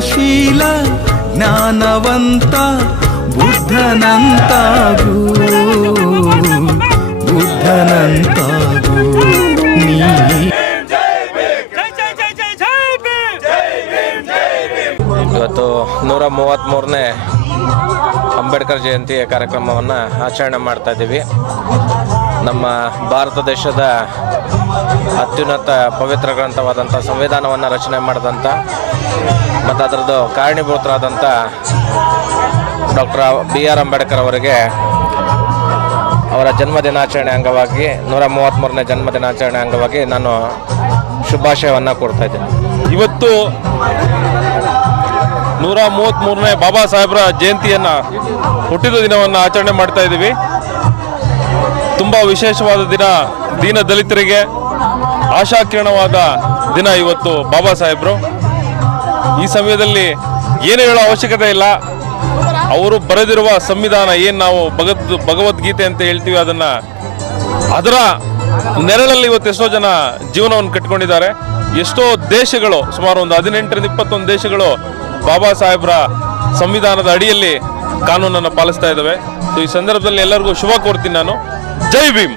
ತ್ಯಾಗಶೀಲ ಜ್ಞಾನವಂತ ಬುದ್ಧನಂತಾಗು ಬುದ್ಧನಂತಾಗು ನೀ. ಇವತ್ತು 133ನೇ ಅಂಬೇಡ್ಕರ್ ಜಯಂತಿಯ ಕಾರ್ಯಕ್ರಮವನ್ನು ಆಚರಣೆ ಮಾಡ್ತಾ ಇದ್ದೀವಿ. ನಮ್ಮ ಭಾರತ ದೇಶದ ಅತ್ಯುನ್ನತ ಪವಿತ್ರ ಗ್ರಂಥವಾದಂಥ ಸಂವಿಧಾನವನ್ನು ರಚನೆ ಮಾಡಿದಂಥ ಮತ್ತು ಅದರದ್ದು ಕಾರಣೀಭೂತರಾದಂಥ ಡಾಕ್ಟರ್ BR ಅಂಬೇಡ್ಕರ್ ಅವರಿಗೆ ಅವರ ಜನ್ಮದಿನಾಚರಣೆ ಅಂಗವಾಗಿ 133ನೇ ಜನ್ಮದಿನಾಚರಣೆ ಅಂಗವಾಗಿ ನಾನು ಶುಭಾಶಯವನ್ನು ಕೊಡ್ತಾ ಇದ್ದೀನಿ. ಇವತ್ತು 133ನೇ ಬಾಬಾ ಸಾಹೇಬ್ರ ಜಯಂತಿಯನ್ನು ಹುಟ್ಟಿದ ದಿನವನ್ನು ಆಚರಣೆ ಮಾಡ್ತಾ ಇದ್ದೀವಿ. ತುಂಬ ವಿಶೇಷವಾದ ದಿನ, ದೀನ ದಲಿತರಿಗೆ ಆಶಾಕಿರಣವಾದ ದಿನ ಇವತ್ತು ಬಾಬಾ ಸಾಹೇಬರು. ಈ ಸಮಯದಲ್ಲಿ ಏನು ಹೇಳೋ ಅವಶ್ಯಕತೆ ಇಲ್ಲ. ಅವರು ಬರೆದಿರುವ ಸಂವಿಧಾನ ಏನು ನಾವು ಭಗವದ್ಗೀತೆ ಅಂತ ಹೇಳ್ತೀವಿ, ಅದರ ನೆರಳಲ್ಲಿ ಇವತ್ತು ಎಷ್ಟೋ ಜನ ಜೀವನವನ್ನು ಕಟ್ಕೊಂಡಿದ್ದಾರೆ. ಎಷ್ಟೋ ದೇಶಗಳು, ಸುಮಾರು ಒಂದು 18ರಿಂದ 21 ದೇಶಗಳು ಬಾಬಾ ಸಾಹೇಬ್ರ ಸಂವಿಧಾನದ ಅಡಿಯಲ್ಲಿ ಕಾನೂನನ್ನು ಪಾಲಿಸ್ತಾ ಇದ್ದಾವೆ. ಸೊ ಈ ಸಂದರ್ಭದಲ್ಲಿ ಎಲ್ಲರಿಗೂ ಶುಭ ಕೋರ್ತೀನಿ ನಾನು. ಜೈ ಭೀಮ್.